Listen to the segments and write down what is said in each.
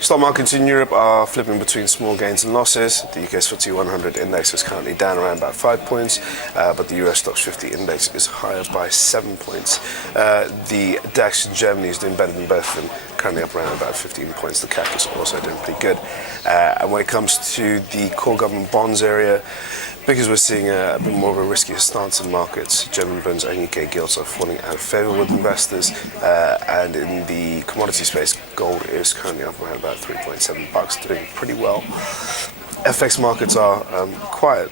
Stock markets in Europe are flipping between small gains and losses. The UK's FTSE 100 index is currently down around about 5 points, but the US Stocks 50 index is higher by 7 points. The DAX in Germany is doing better than both of them, currently up around about 15 points. The CAC is also doing pretty good. And when it comes to the core government bonds area, because we're seeing a bit more of a riskier stance in markets, German bonds and UK gilts are falling out of favour with investors, and in the commodity space, gold is currently up around about $3.7, doing pretty well. FX markets are quiet.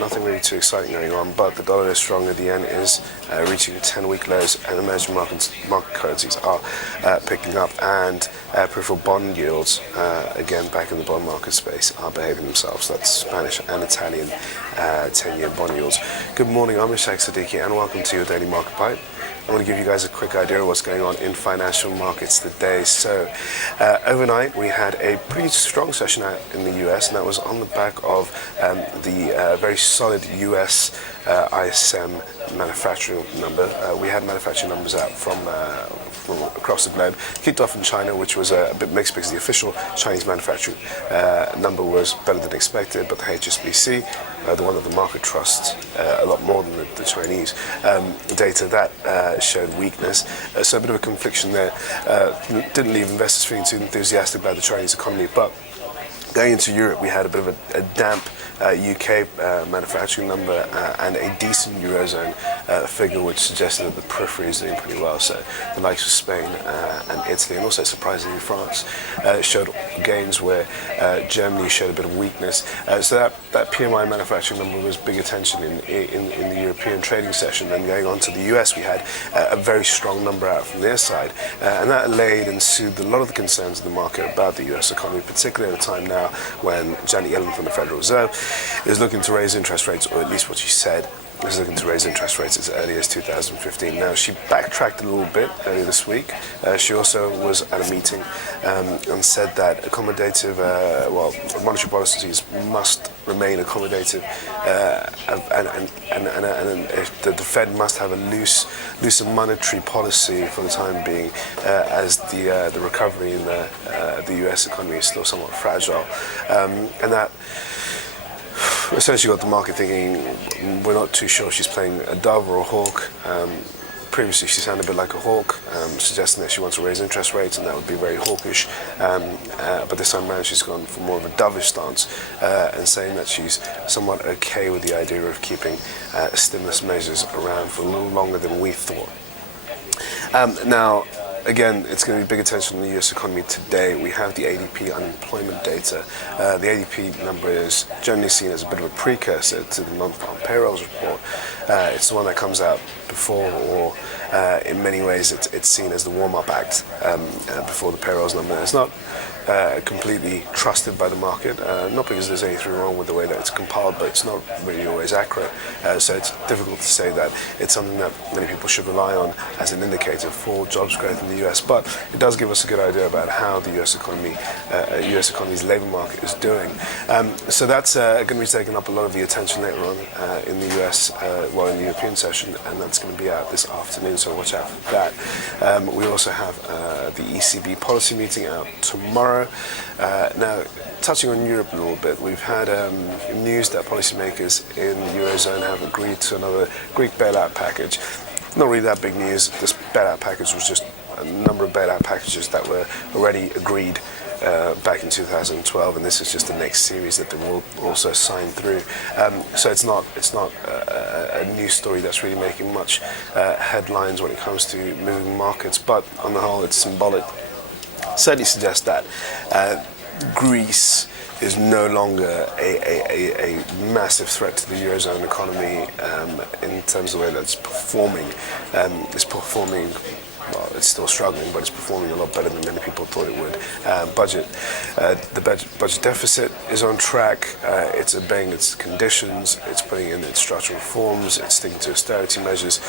Nothing really too exciting going on, but the dollar is stronger, the yen is reaching 10-week lows, and emerging market currencies are picking up, and peripheral bond yields, again back in the bond market space, are behaving themselves. That's Spanish and Italian 10-year bond yields. Good morning, I'm Ishaq Siddiqui, and welcome to your Daily Market Bite. I want to give you guys a quick idea of what's going on in financial markets today. So, overnight we had a pretty strong session out in the US, and that was on the back of the very solid US ISM manufacturing number. We had manufacturing numbers out from across the globe. Kicked off in China, which was a bit mixed because the official Chinese manufacturing number was better than expected, but the HSBC, the one that the market trusts a lot more than the Chinese data, that showed weakness. So a bit of a confliction there. Didn't leave investors feeling too enthusiastic about the Chinese economy, but going into Europe, we had a bit of a damp UK manufacturing number and a decent Eurozone figure, which suggested that the periphery is doing pretty well. So the likes of Spain and Italy, and also surprisingly France, showed gains, where Germany showed a bit of weakness. So that PMI manufacturing number was big attention in the European trading session. Then going on to the US, we had a very strong number out from their side, and that allayed and soothed a lot of the concerns in the market about the US economy, particularly at a time now when Janet Yellen from the Federal Reserve is looking to raise interest rates, or at least what she said is looking to raise interest rates as early as 2015. Now, she backtracked a little bit earlier this week. She also was at a meeting and said that accommodative, monetary policies must remain accommodative, and if the Fed must have a looser monetary policy for the time being, as the recovery in the US economy is still somewhat fragile, and that essentially got the market thinking. We're not too sure she's playing a dove or a hawk. Previously, she sounded a bit like a hawk, suggesting that she wants to raise interest rates, and that would be very hawkish. But this time around, she's gone for more of a dovish stance, and saying that she's somewhat okay with the idea of keeping stimulus measures around for a little longer than we thought. Now, again, it's going to be big attention on the US economy today. We have the ADP unemployment data. The ADP number is generally seen as a bit of a precursor to the non-farm payrolls report. It's the one that comes out before, or in many ways it's seen as the warm-up act before the payrolls number. It's not completely trusted by the market, not because there's anything wrong with the way that it's compiled, but it's not really always accurate. So it's difficult to say that it's something that many people should rely on as an indicator for jobs growth in the US. But it does give us a good idea about how the US economy's labour market is doing. So that's going to be taking up a lot of the attention later on in the US, in the European session, and that's going to be out this afternoon. So watch out for that. We also have the ECB policy meeting out tomorrow. Now, touching on Europe a little bit, we've had news that policymakers in the Eurozone have agreed to another Greek bailout package. Not really that big news. This bailout package was just a number of bailout packages that were already agreed back in 2012, and this is just the next series that they will also sign through. So it's not a news story that's really making much headlines when it comes to moving markets, but on the whole, it's symbolic. Certainly suggests that Greece is no longer a massive threat to the Eurozone economy in terms of the way that it's performing. It's performing, well, it's still struggling, but it's performing a lot better than many people thought it would. The budget deficit is on track. It's obeying its conditions. It's putting in its structural reforms. It's sticking to austerity measures.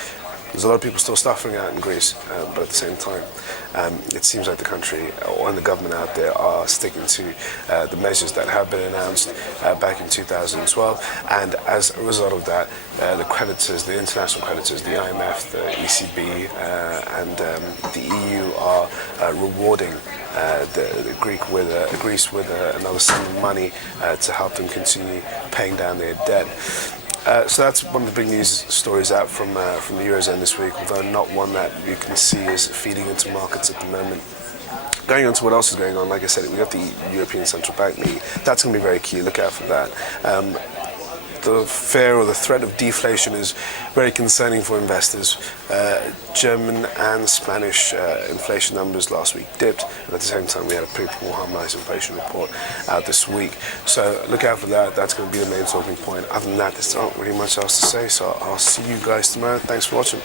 There's a lot of people still suffering out in Greece, but at the same time, it seems like the country and the government out there are sticking to the measures that have been announced back in 2012, and as a result of that, the creditors, the international creditors, the IMF, the ECB, and the EU are rewarding the Greece with another sum of money to help them continue paying down their debt. So that's one of the big news stories out from the Eurozone this week, although not one that you can see is feeding into markets at the moment. Going on to what else is going on, like I said, we got the European Central Bank meeting. That's going to be very key. Look out for that. The fear or the threat of deflation is very concerning for investors. German and Spanish inflation numbers last week dipped, and at the same time we had a pretty poor harmonized inflation report out this week. So look out for that. That's going to be the main talking point. Other than that, there's not really much else to say, so I'll see you guys tomorrow. Thanks for watching.